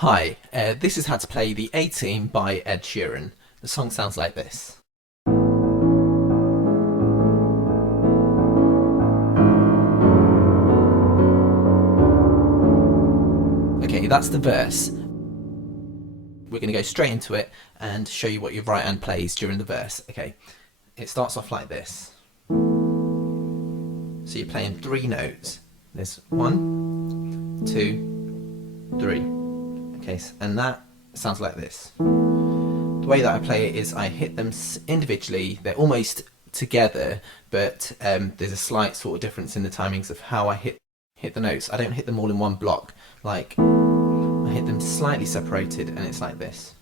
Hi, this is how to play the A-Team by Ed Sheeran. The song sounds like this. Okay, that's the verse. We're going to go straight into it and show you what your right hand plays during the verse. Okay, it starts off like this. So you're playing three notes. There's 1, 2, 3. Okay, and that sounds like this. The way that I play it is I hit them individually. They're almost together, but there's a slight sort of difference in the timings of how I hit the notes. I don't hit them all in one block. Like, I hit them slightly separated, and it's like this.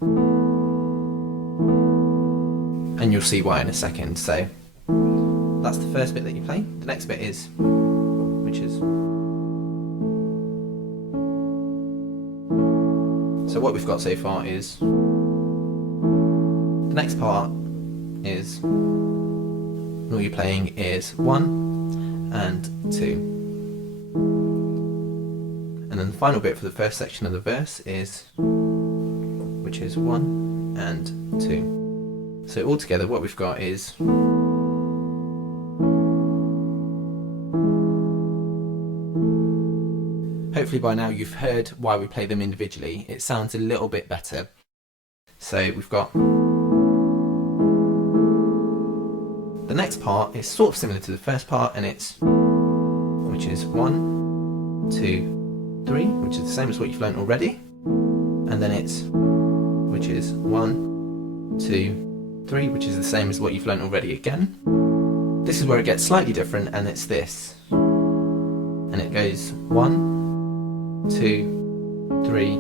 And you'll see why in a second. So that's the first bit that you play. The next bit is, which is. So what we've got so far is, the next part is, all you're playing is 1 and 2. And then the final bit for the first section of the verse is, which is 1 and 2. So altogether what we've got is, hopefully by now you've heard why we play them individually. It sounds a little bit better. So we've got, the next part is sort of similar to the first part, and it's, which is 1, 2, 3, which is the same as what you've learnt already. And then it's, which is 1, 2, 3, which is the same as what you've learnt already again. This is where it gets slightly different, and it's this. And it goes 1, 2, 3,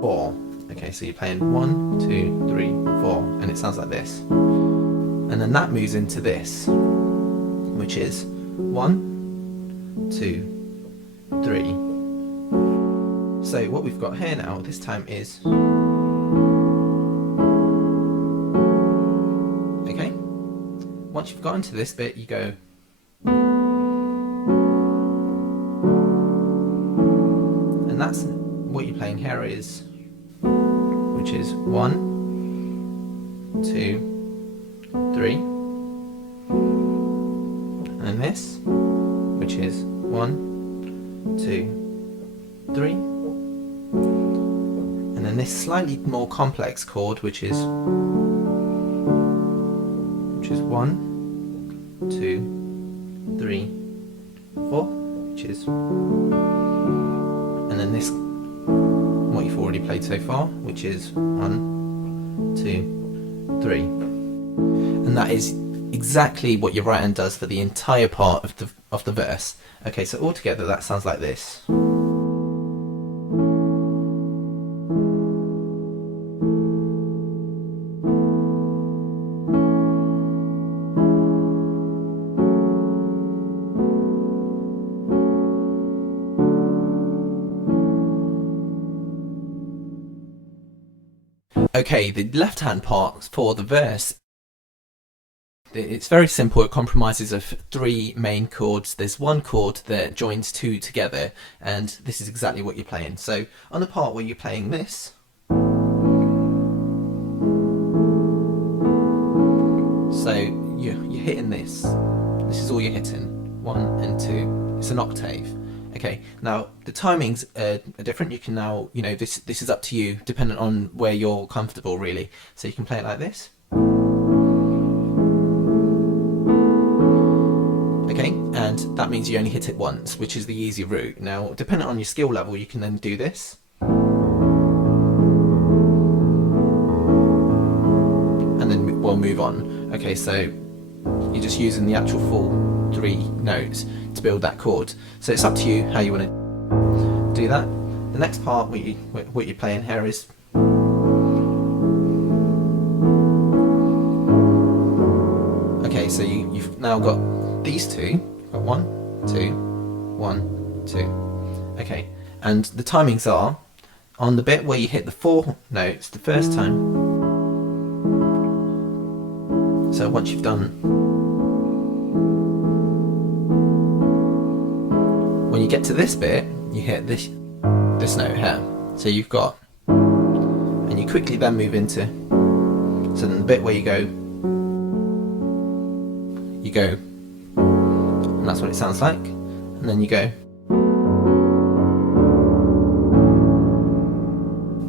4. Okay, so you're playing 1, 2, 3, 4, and it sounds like this. And then that moves into this, which is 1, 2, 3. So what we've got here now, this time is, okay, once you've gotten to this bit, you go, and that's what you're playing here is, which is 1, 2, 3, and then this, which is 1, 2, 3, and then this slightly more complex chord, which is 1, 2, 3, 4, which is, and then this, what you've already played so far, which is 1, 2, 3. And that is exactly what your right hand does for the entire part of the verse. Okay, so altogether that sounds like this. Okay, the left hand part for the verse, it's very simple. It comprises of three main chords. There's one chord that joins two together, and this is exactly what you're playing. So on the part where you're playing this, so you're hitting this. This is all you're hitting. 1 and 2. It's an octave. Okay, now the timings are different. You can now, this is up to you, dependent on where you're comfortable, really. So you can play it like this. Okay, and that means you only hit it once, which is the easy route. Now, depending on your skill level, you can then do this. And then we'll move on. Okay, so you're just using the actual full 3 notes to build that chord. So it's up to you how you want to do that. The next part, what you're playing here is, okay, so you've now got these two. You've got 1, 2, 1, 2. Okay, and the timings are on the bit where you hit the 4 notes the first time. So once you've done, when you get to this bit, you hit this note here. So you've got, and you quickly then move into, so then the bit where you go, and that's what it sounds like, and then you go,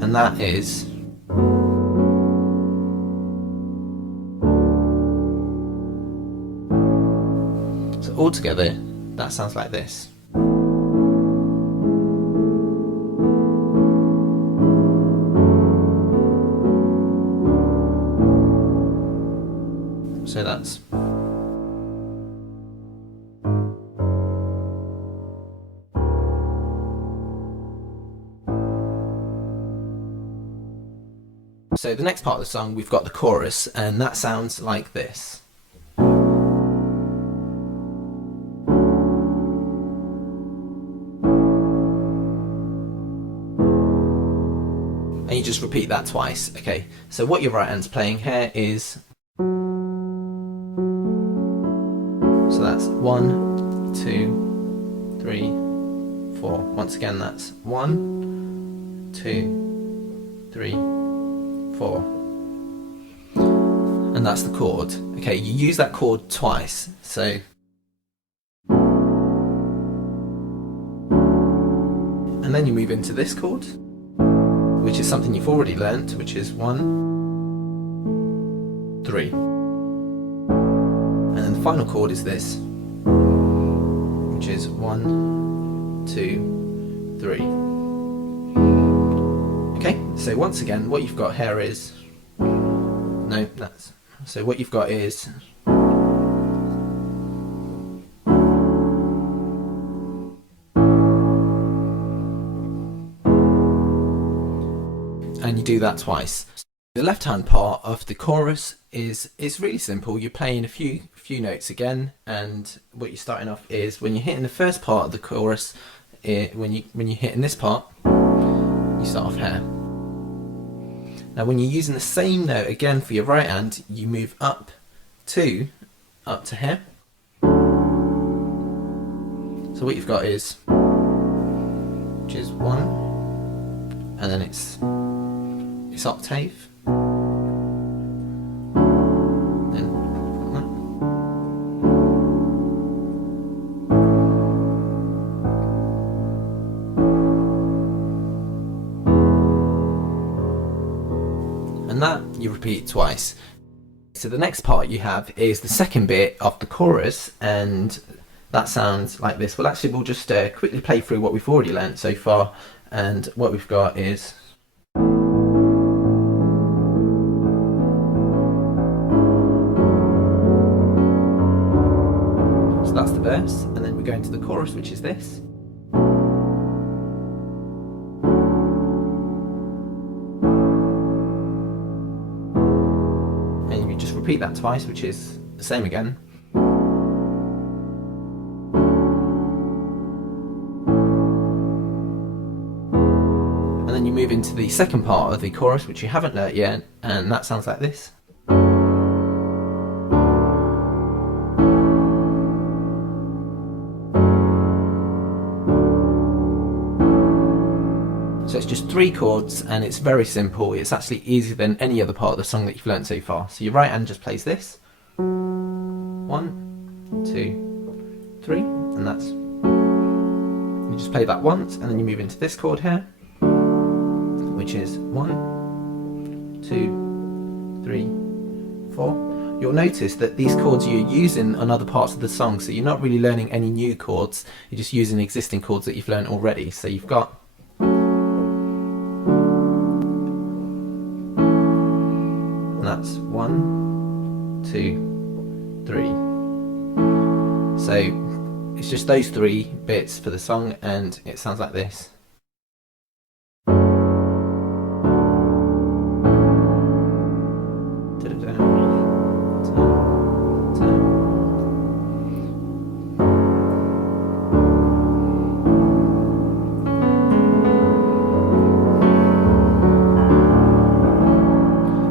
and that is, so all together that sounds like this. So that's, so the next part of the song we've got the chorus, and that sounds like this. And you just repeat that twice. Okay, so what your right hand's playing here is, so that's 1, 2, 3, 4. Once again, that's 1, 2, 3, 4. And that's the chord. Okay, you use that chord twice. So, and then you move into this chord, which is something you've already learnt, which is 1, 3. And then the final chord is this, which is 1, 2, 3. Okay, so once again, what you've got here is, no, that's, so what you've got is, and you do that twice. The left hand part of the chorus is really simple. You're playing a few notes again, and what you're starting off is, when you're hitting the first part of the chorus, when you're hitting this part, you start off here. Now when you're using the same note again for your right hand, you move up to here. So what you've got is, which is 1, and then it's octave. Then that. And that you repeat twice. So the next part you have is the second bit of the chorus, and that sounds like this. Well, actually, we'll just quickly play through what we've already learnt so far, and what we've got is, so that's the verse, and then we go into the chorus, which is this. And you just repeat that twice, which is the same again. And then you move into the second part of the chorus, which you haven't learnt yet, and that sounds like this. So it's just 3 chords, and it's very simple. It's actually easier than any other part of the song that you've learnt so far. So your right hand just plays this. 1, 2, 3, and that's, you just play that once, and then you move into this chord here, which is 1, 2, 3, 4. You'll notice that these chords you're using on other parts of the song, so you're not really learning any new chords, you're just using existing chords that you've learnt already. So you've got, and that's 1, 2, 3. So it's just those 3 bits for the song, and it sounds like this.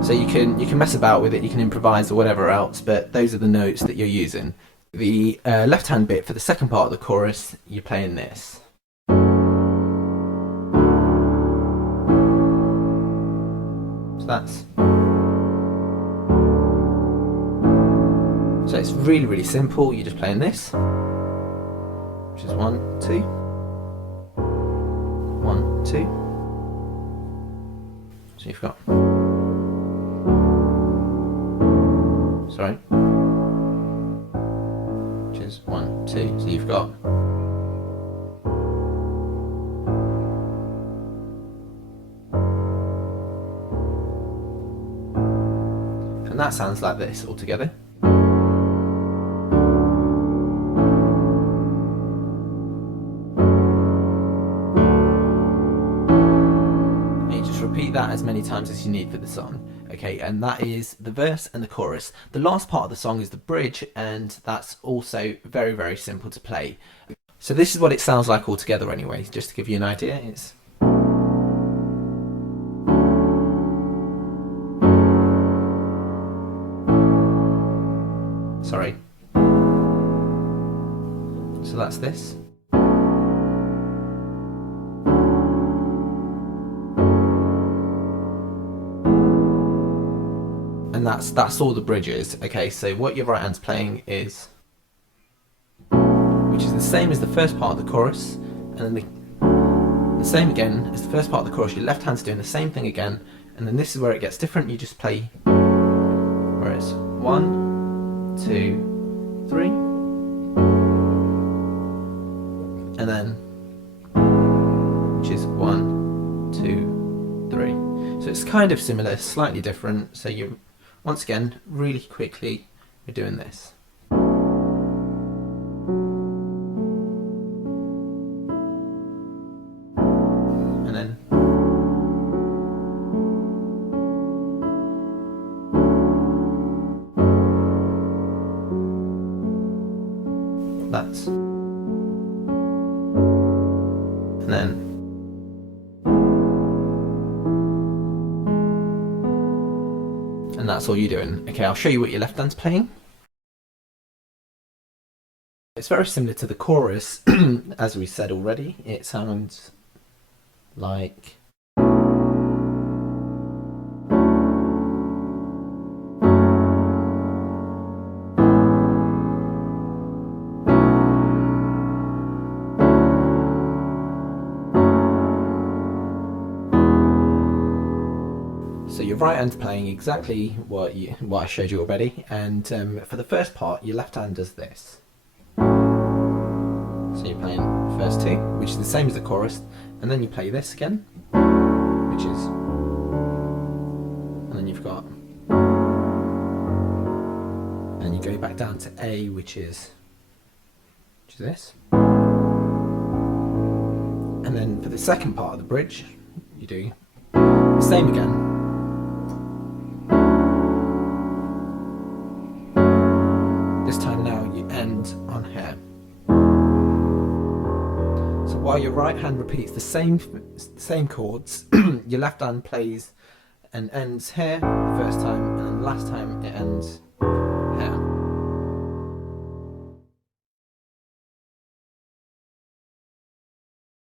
So you can mess about with it, you can improvise or whatever else, but those are the notes that you're using. The left hand bit for the second part of the chorus, you're playing this. So that's. So it's really, really simple. You're just playing this, which is 1, 2, 1, 2. So you've got. Sorry. Which is 1, 2. So you've got. And that sounds like this all together. Repeat that as many times as you need for the song. Okay, and that is the verse and the chorus. The last part of the song is the bridge, and that's also very, very simple to play. So this is what it sounds like all together anyway, just to give you an idea. It's sorry. So that's this. And that's all the bridges. Okay, so what your right hand's playing is, which is the same as the first part of the chorus, and then the same again as the first part of the chorus. Your left hand's doing the same thing again, and then this is where it gets different. You just play where it's 1, 2, 3, and then which is 1, 2, 3. So it's kind of similar, slightly different. So you. Once again, really quickly, we're doing this. And then that's. And then and that's all you're doing. Okay, I'll show you what your left hand's playing. It's very similar to the chorus, as we said already. It sounds like. So your right hand's playing exactly what I showed you already, and for the first part, your left hand does this. So you're playing the first two, which is the same as the chorus, and then you play this again, which is, and then you've got, and you go back down to A, which is this, and then for the second part of the bridge, you do the same again. This time now you end on here. So while your right hand repeats the same chords, your left hand plays and ends here the first time, and then the last time it ends